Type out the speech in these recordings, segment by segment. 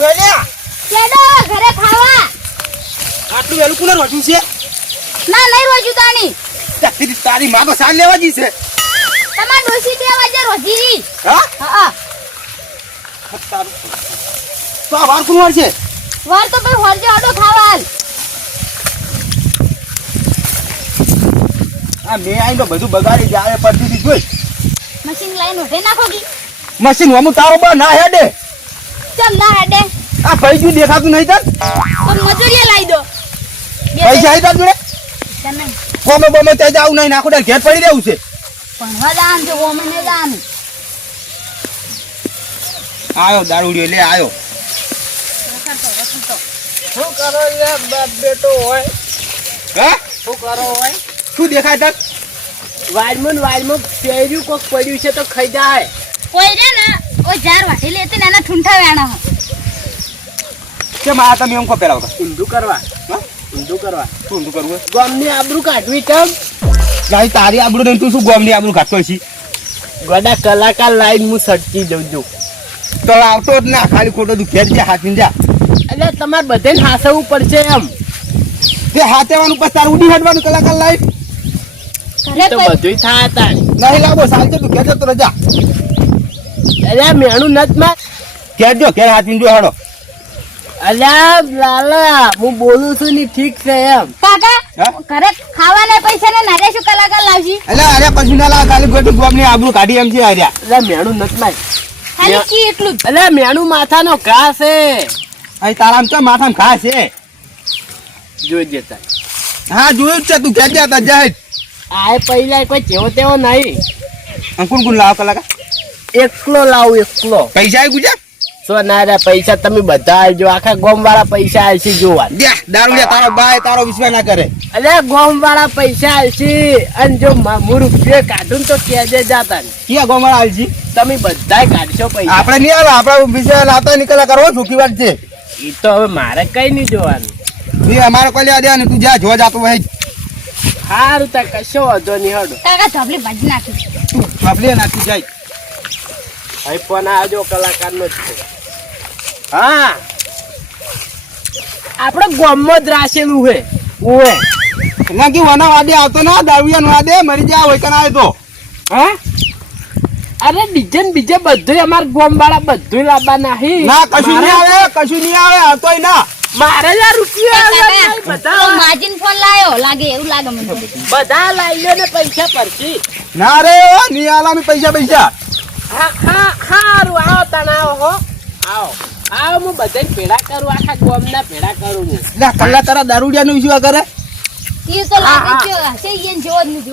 લ્યા કેડો ઘરે ખાવા. આટલું વહેલું કુલર વધ્યું છે? ના નહીં રોજુ તાની તારી તારી માં લેવા જી છે. તમાર ડોસી બે વાગે રોજી હા? હા તારું તો વાર છે? વાર તો ભાઈ હોરજો આડો ખાવા હાલ. આ મેં આઈ તો બધું બગાડી જાય પડતી જોઈ મશીન લાઈન ઉઠે નાખો કી. મશીન હમું તારો બા ના હેડે. ચલ ના હેડે. આ પૈસું દેખાતું નહીં તન તો મજૂરીએ લાવી દો. પૈસા આવી તાર જોડે કોમે બોમે તે જાવ નહીં નાખું ઘેર પડી દેવું છે. ભણવા જાન છે ઓમે ને જાન આયો દારૂડિયો લે આયો. શું કરો લે બાપ બેટો હોય? હે? શું કરો હોય? શું દેખાય તક વાડમાં ને પેર્યું કોક પડ્યું છે તો ખાઈ જાય. કોઈ રે ને વાટી લેતી ને એના ઠૂંઠા વેણા હોય. કેમ આ તમે એમ કો પેલા વખત? ઊંધું કરવા. ઊંધું કરવા. શું ઊંધું કરવું ગામની આબરૂ કાઢવી કેમ? ગાઈ તારી આબરૂ નહીં તું શું ગોમની આબરૂ કાઢતો છી ગડા કલાકાર લાઈન હું સટકી જઉં છું. તો આવતો જ ના ખાલી ખોટો તું ઘેર જા હાથીને જા. એટલે તમારે બધાને હાસવવું પડશે એમ. તે હાથેવાનું પછી તારું ઉડી હેડવાનું કલાકાર લાઈટ ઘરે તો બધું થાય તાર. નહીં લાવો છે તું ઘેર જતો રજા અલ્યા મેણું નતમાં. ઘેર જો ઘેર જો હેડો. અલ્યા લાલા હું બોલું છું ની ઠીક છે એમ. કાકા ઘરે ખાવાના પૈસા ને નારે શું કલાકાર લાવજી એટલે અરે પછી ના લાવ ખાલી ખોટું ગોમની આબરૂ કાઢી એમ છે આર્યા એટલે મેણું નતમાં. ખાલી કી એટલું અલ્યા મેણું માથાનો ઘા છે અહીં તારામ તો માથામાં ખા છે. જોઈ જતા હા જોયું જ છે તું ઘેર જા તાર જા આ પહેલા કોઈ જેવો તેવો નહીં. કોણ કોણ લાવ કલાકાર એકલો લાવું એકલો. પૈસા આવી ગુજરાત સો ના રે પૈસા તમે બધા જો આખા ગોમ વાળા પૈસા આલશે જોવા. જા દારૂ લે તારો ભાઈ તારો વિશ્વાસ ના કરે. અરે ગોમ વાળા પૈસા આલશે. અને જો હું રૂપિયો કાઢું તો કેજે જાતા ને. ગોમ વાળા આલજી તમે બધા કાઢશો પૈસા. આપણે નહીં આવે આપણે વિશ્વાસ લાવતા નીકળ્યા કરવો સુખી વાત છે. એ તો હવે મારે કઈ નહીં જોવાનું. તું અમારે કોઈ લેવા દે ને તું જા જોવા જતો હોય સારું તા કશો વાંધો નહીં હડો. કાકા ચોપલી ભાજી નાખી. ચોપલી નાખી જાય. હવે ફોન આવજો કલાકાર નો જ છે. હા. આપણે ગોમમાં જ રાખેલું છે. ઓએ ના કે વના વાદે આવતો ના દારૂડિયાનો વાદે મરી જાય હોય કના તો. હા? અરે બીજે ને બીજે બધું અમાર ગોમ વાળા બધું લાવવા નહીં. ના કશું નહીં આવે કશું નહીં આવે આવતોય ના. મારે યાર રૂપિયા બધા માજીન ફોન લાયો. લાગે એવું લાગે મને. બધા લાવી લે ને પૈસા પરથી. ના રે નિયાલા પૈસા પૈસા. હા હા હારું આવો તણાવ હો. આવો. આવો હું બધાને ભેળા કરું આખા ગોમના ભેળા કરું હું. લે કલ્લા તારા દારૂડિયાનો વિશ્વાસ કરે? એ તો લાગે છે ઈયન જેવો જ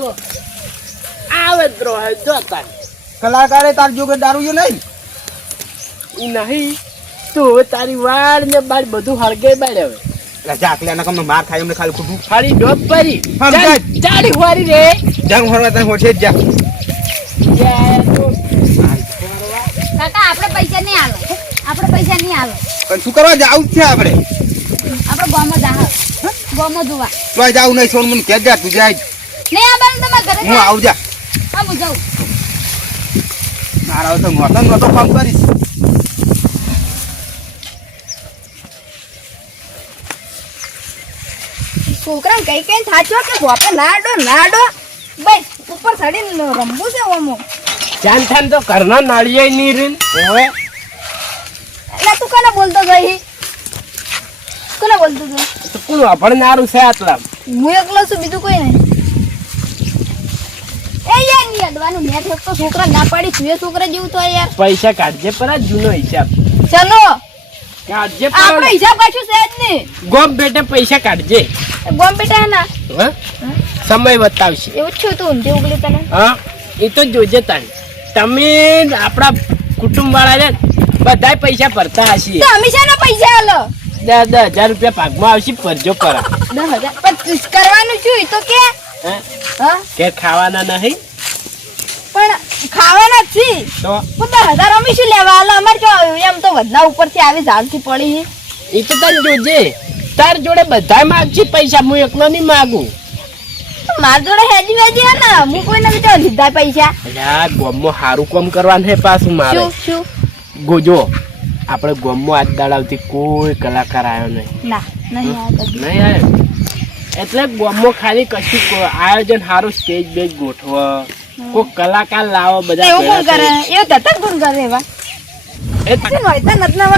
આવે દ્રોહ જો તાર. કલાકારે તાર જોગે દારૂડિયો નહીં? ઈ નહીં. તું હવે તારી વાળ ને બાળ બધું હળગે બાળ હવે. જાકલે ના માર ખાય એમને ખાલી ખોટું. ખાલી ડોબ પરી. ચાલી હોરી રે. જંગ ફરવા તને હોઠે જ આપણે પૈસા નહીં આલો. આપણે પૈસા નહીં આલો. પણ શું કરવા જાવું છે આપણે? આપણે ગોમો જાહ ગોમો જોવા. તો જાવું નહીં સોન મને ઘેર જા તું જાય. નહીં આવવાનું તમારા ઘરે હું આવું જા. હા હું જાઉં. મારા તો નહોતો નહોતો ફોન કરીશ. છોકરા કઈ કઈ સાચો કે? ગોપે લાડો લાડો બસ ઉપર ચડીને રમવું છે ઓમો. જાન થાન તો ઘરના નાળિયા ની રીન. ઓવે એટલે તું કોને બોલતો ગઈ? કોને બોલતો ગઈ? તો કોણ અભણનારું છે આટલા? હું એકલો છું બીજું કોઈ નહીં. એ યારની અડવાનું મેં તો છોકરા ના પાડી છું એ છોકરા જેવું તો યાર. પૈસા કાઢજે પર જૂનો હિસાબ. ચલો. કાઢજે આપણો પર હિસાબ કાઢશું છે જ નહીં. ગોમ બેટે પૈસા કાઢજે. ગોમ હે ના હા? સમય બતાવશે. એવું જ છું તું ઊંધી ઉગલી તને. હા એ તો જોજે તાણ તમે આપણા કુટુંબ વાળા ને બધાય પૈસા ભરતા હશે. તો હંમેશા પૈસા આલો? દસ દસ હજાર રૂપિયા ભાગમાં આવશે ભરજો કરા દસ કરવાનું શું તો કે? હે? હા? કે ખાવાના નહીં? પણ ખાવાના જ છે. તો? દસ હજાર અમે શું લેવા આલો? અમારે જો એમ તો વધના ઉપરથી આવી ઝાડથી પડી એ તો તને જોજે. તાર જોડે બધાય માગશે પૈસા હું એકલો નહીં માગું. માર જોડે હેજી વેજી હે ને હું કોઈને બીજો લીધા પૈસા. ગોમમાં સારું કામ કરવાનું છે પાછું મારે. શું શું? ગોજો આપણે ગોમો આજ દાડાવથી કોઈ કલાકાર આવ્યો નહીં. ના નહીં આવતો નહીં આવ્યો એટલે ગોમો ખાલી કશું આયોજન સારું સ્ટેજ બેજ ગોઠવો. કોઈ કલાકાર લાવો બધા એવું કોણ કરે. એવું તતક કોણ કરે એવા? એ શું હોય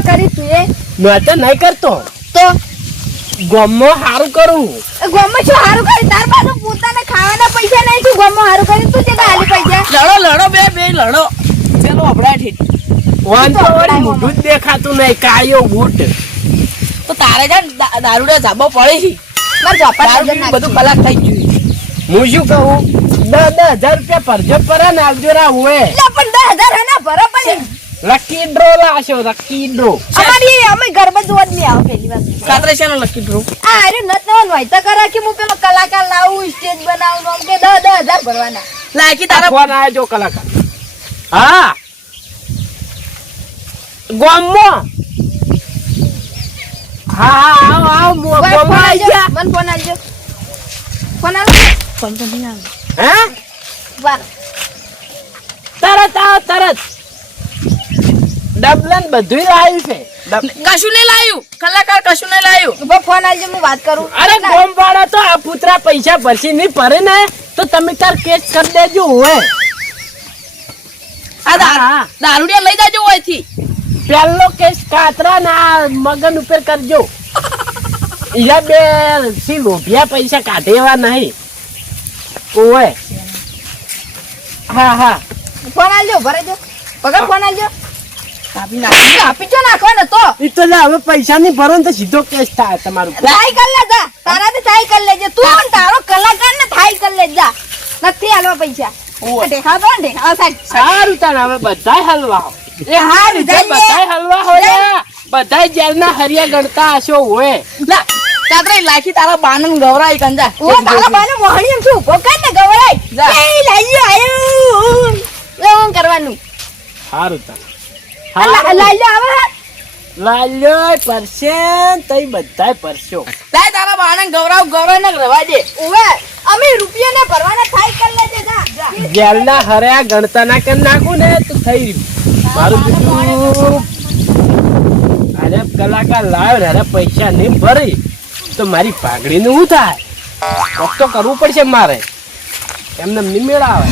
કરી તું એ? મેં નહીં કરતો. તો? ગોમો સારું કરું. ગોમો શું હારું કરી? તાર પાસે ખાવાના પૈસા તું ગોમાં હારું કરી તું કેટલા હાલી પૈસા લડો લડો બે બે લડો. પેલો અભડાય ઠીક વાંધો વળી મોઢું જ દેખાતું નહીં કાળિયો બૂટ. તો તારે છે ને દારૂડે ધાબો પડે છે. માર ચોપા બધું કલાક થઈ ગયું હું શું કહું? દસ દસ હજાર રૂપિયા પરજો પર ને આવજો રા હોય પણ દસ હજાર હના ભરો પણ. લકી ડ્રો લાશો લકી ડ્રો અમારી અમે ગરબા જોવા જ લઈ આવો પહેલી વાર સાતરે છે ને લકી ડ્રો આ અરે નત નવન હોય તો કરા કે હું પેલો કલાકાર લાવું સ્ટેજ બનાવું આમ કે દસ દસ હજાર ભરવાના લાકી તારા ફોન આયો જો કલાકાર હા ગોમો હા હા આવ આવ મો- ગોમો ફોન ગામમાં આવી આલજો જા. મને ફોન આજો ફોન આલજો ફોન તો નહીં આવે હે વાર તરત આવ તરત ડબલન બધું લાવ્યું છે. કશું નહીં લાયું? કલાકાર કશું નહીં લાયું ઊભો ફોન આલજો હું વાત કરું. અરે ગોમ વાળા તો આ પુત્રા પૈસા ભરસી નહીં ભરે ને તો તમે તાર કેસ કરી દેજો હોય આ. દારૂડિયા લઈ જાજો હોયથી પહેલો કેસ કાતરા ના મગન ઉપર કરજો. ઈયા બે સી લોભિયા પૈસા કાઢે એવા નહીં. ઓય. હા હા. ફોન આલજો ભરે જો. પગાર ફોન નાખી આપી જો નાખવાનો તો. ઈ તો લે હવે પૈસા નહીં ભરો તો સીધો કેસ થાય તમારું. થાય કર લે જા. તારાથી થાય કર લેજે તું પણ તારો કલાકાર ને થાય કર લે જા. નથી હાલવા પૈસા. દેખા તો દેખા સાહેબ. સારું તાર હવે બધાય હલવા. એ હાર બધાય હલવા હોય બધાય. જેલના હરિયા ગણતા હશો હોય. લા કાતરે લાયકી તારા બાનન ગવરાય કંજા ઓ તારા બાને મોહણી એમ શું? ઊભો ને ગવરાય. એ લાઈયો આયો. એવું કરવાનું. સારું તાર લાલ્યો પરસે તઈ બધાય પરસ્યો. લાય તારા બાનન ગવરાવ ગવરાય ને રવા દે. ઓવે અમે રૂપિયા ને ભરવાના થાય કર લેજે જા જા. જેલના હર્યા ગણતા ના કરી નાખું ને? તો થઈ રહ્યું. મારું અરે કલાકાર લાવ ને પૈસા નહીં ભરી તો મારી પાઘડીનું શું થાય? તો કરવું પડશે મારે. એમને નહીં મેળાવે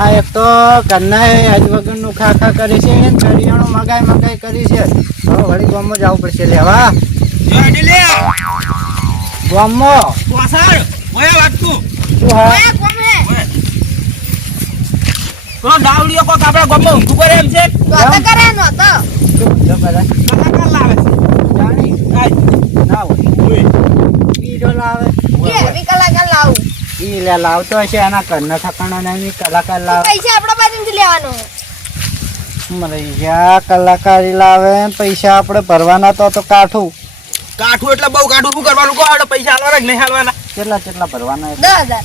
આ એક તો કન્નાએ આજ વગરનું ખા ખા કરી છે ને કરિયાણું મગાઈ મગાઈ કરી છે. હવે વળી ગામમાં જવું પડશે. લેવા ગામમાં. દારૂડિયો કોક આપણા ગામમાં ઊંધું કરે એમ છે? કરે નો તો શું બધો જાણી. ના હોય. ઈ લાવે કે એવી કલાકાર લાવું ઈ લે લાવતો હશે એના ઘરના ઠકાણા નહીં કલાકાર લાવે. પૈસા આપણા પાસેથી લેવાનો. મરૈયા કલાકારી લાવે પૈસા આપણે ભરવાના તો તો કાઠું. કાઠું એટલે બહુ કાઠું શું કરવાનું? કહો આપણે પૈસા હાલવાના કે નહીં હાલવાના. કેટલા કેટલા ભરવાના દસ હજાર.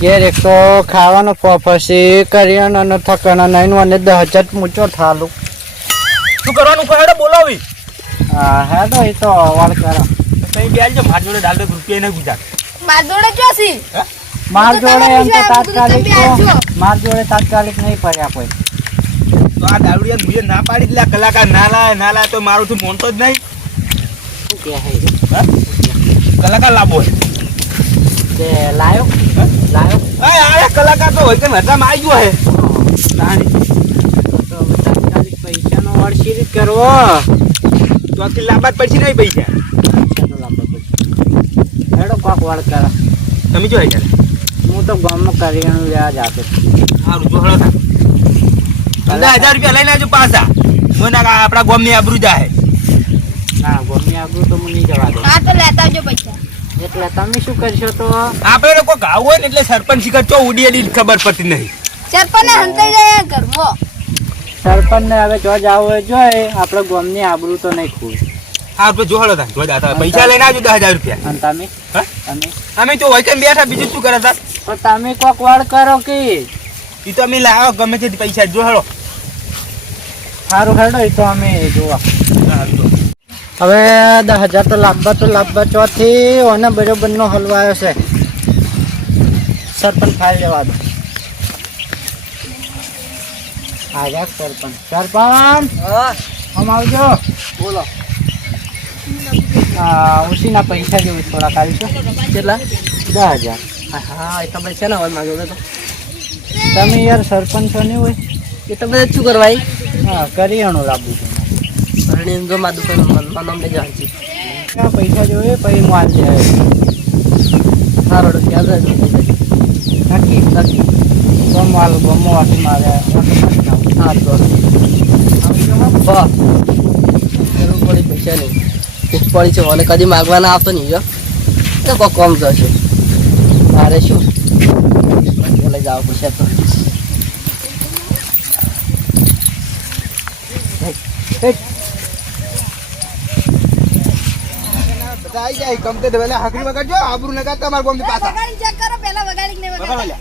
ઘેર એક તો ખાવાનો ફફસી કરિયાણાનો ઠકાણા નહીં અને દસ હજાર મૂચો થાલું. શું કરવાનું? કહો હેડો બોલાવી. હા હે તો એ તો અવાડ કરો. તમે બે આલજો મારી જોડે ડાલ રૂપિયા નહીં ગુજરાત. માર જોડે માર જોડે એમ તો તાત્કાલિક તો માર જોડે તાત્કાલિક નહીં પડ્યા કોઈ. તો આ દારૂડિયા મુજે ના પાડી દીધા કલાકાર ના લાય ના લાય તો મારું તું મોનતો જ નહીં? કલાકાર લાવો તે લાયો? લાયો? આ કલાકાર તો હોય કે મજામાં આવી ગયો હે. તો તાત્કાલિક પૈસાનો રીત કરવો. તો લાંબા જ પડશે નહીં પૈસા. પછી. હેડો કોક તમે જો હેડે હું તો ગામમાં કરિયાણું લેવા જાતો સારું જો હળો પંદર હજાર રૂપિયા લઈ લેજો પાછા. મને આપણા ગોમની આબરૂ જાય. ના ગોમની આબરૂ તો હું નહીં જવા દઉં. હા તો લેતા આવજો પૈસા. એટલે તમે શું કરશો તો? આપણે લોકો ગાવ હોય ને એટલે સરપંચ શિખર તો ઉડી અડી ખબર પડતી નહીં. સરપંચ હંતાઈ જાય ઘરમાં. સરપંચ ને હવે જો જાવ હોય જોઈ આપણે ગામની આબરૂ તો નહીં ખુશ હા તો જો હળો તા પૈસા લઈને આવજો દસ હજાર રૂપિયા. અને તમે? તમે? અમે તો બેઠા બીજું શું કરે તા તો તમે કોક વાળ કરો કે? તો અમે લાવો ગમે તે પૈસા જો હળો સારું હેડો એ તો અમે જોવા. સારું હવે દસ હજાર તો લાભવા તો લાભવા ચોથી અને બરોબર નો હલવાયો છે. સરપંચ ફાઇલ લેવા દો. સરપંચ. સરપંચ આમ આવજો. બોલો. ઉસીના પૈસા જેવું થોડા આવીશું કેટલા? દસ હજાર. હા એ તમે છે ને હોય માગ્યો તો? તમે યાર સરપંચ નહીં હોય. એ તમે શું કરવાય? હા કરિયાણું લાવવું છે. પરણી જો માં દુકાન મનમાં નામ લઈ જવાનું છે. ક્યાં પૈસા જોઈએ પછી માલ જાય. સારો ખ્યાલ રાખજો નક્કી? નક્કી. ગમ માલ ગમો મારે. હા તો. બસ. જરૂર પડી પૈસા નહીં પડી છે મને કદી માગવાના આવતો નહીં જો. તો કોઈ કોમ જશે મારે શું? લઈ જાવ પૈસા તો. આવી જાય કમ્પ્લીટ વેલા હાકરી વગાડજો આબરૂ નગા તમારા ગોમની પાછા. વગાડી ચેક કરો પહેલા વગાડી કે વગાડી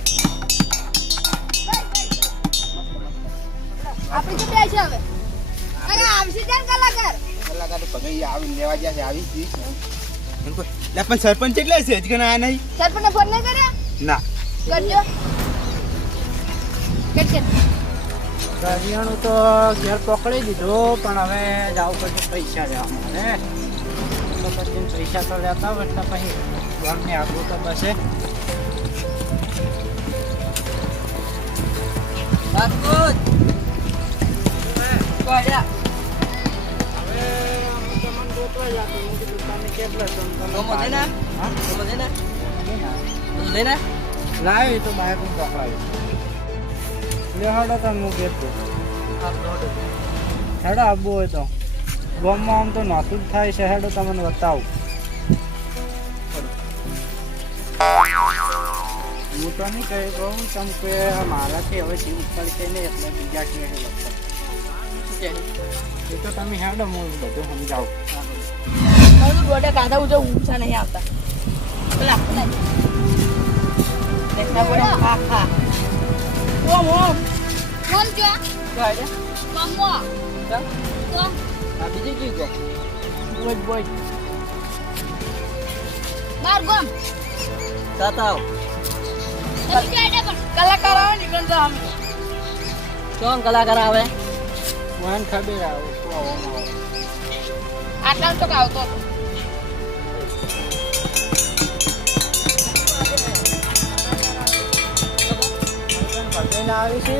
આપણે શું બે હવે? અરે આવશે ત્યાં તો પગે આવીને લેવા ગયા છે આવી જ છી. લે પણ સરપંચ એટલે છે જ આયા નહીં? સરપંચ ફોન નહીં કર્યા? ના. કરજો. કરશે કરિયાણું તો ઘેર પકડી દીધો પણ હવે જવું પડશે પૈસા લેવા મારે તો પછી પૈસા તો લેતા હોય તો પછી ઘરને આગળ તો બસે. રાજકોટ એ તો બાઇક હું પકડાયું લે તમે હું કહેતો હેડો આવવું હોય તો ગામમાં આમ તો નહોતું જ થાય છે તમને બતાવું હું તો નહીં કહી કહું મારાથી હવે સીમ પડશે નહીં, એટલે બીજા કે એ તો તમે હેડો હું બધું સમજાવું. મારું દોઢે કાઢા ઉજો ઊંચા નહીં આવતા. પેલા દેખના પડે ખા ખા. ઓમ ઓમ ફોન જો કોડ્યા મમ્મો તો? આ બીજી કઈ ગો બોય બોય બાર ગમ. કલાકાર આવે આમ. કોણ કલાકાર આવે. મને ખબર આવે તો. આટલા તો આવતો હતો. આવે છે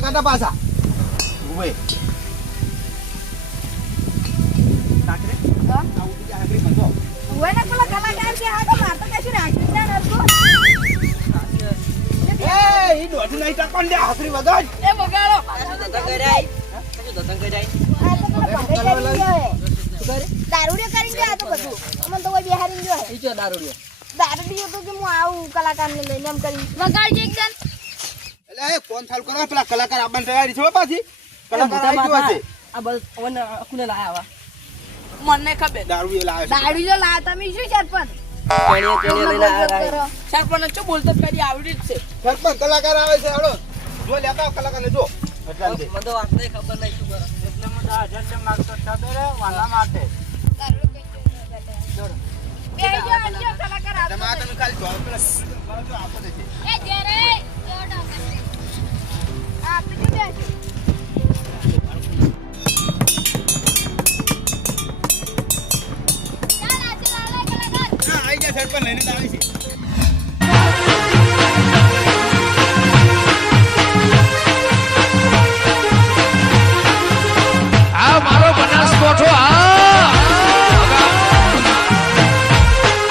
કાઢા પાછા ઉભે. તો તો એ, ઈ નહીં ટકોન દે, હાકરી વગર એ બગાડો શું ધંધા કર્યા આ તો દારૂડિયો કરીને તો બધું. અમને તો કોઈ બિહારી ગયો ઈ ચો દારૂ દારૂડિયો તો કે હું આવું કલાકારને લઈને એમ કરી વગાડજે એક જણ એટલે એ ફોન ચાલુ કરો પેલા કલાકાર આવવાની તૈયારી છે હો પાછી. કલાકાર આવી ગયો હશે. આ બસ ઓને કુને લાયા મને ખબર. દારૂ એ લાવે છે. દારૂડિયો લા તમે શું સરપંચ? આવા સરપંચ બોલતો જ કરી. આવડી જ છે. સરપંચ કલાકાર આવે છે હળો જો લેતા કલાકાર કલાકારને જો. એટલા. મને તો વાતને ખબર નહીં શું કરે. એટલે હું દસ હજાર જેમ માગતો માટે બે જો આજો કલાકાર આવતો તમે આ તમે પેલા આપો ને એ જરે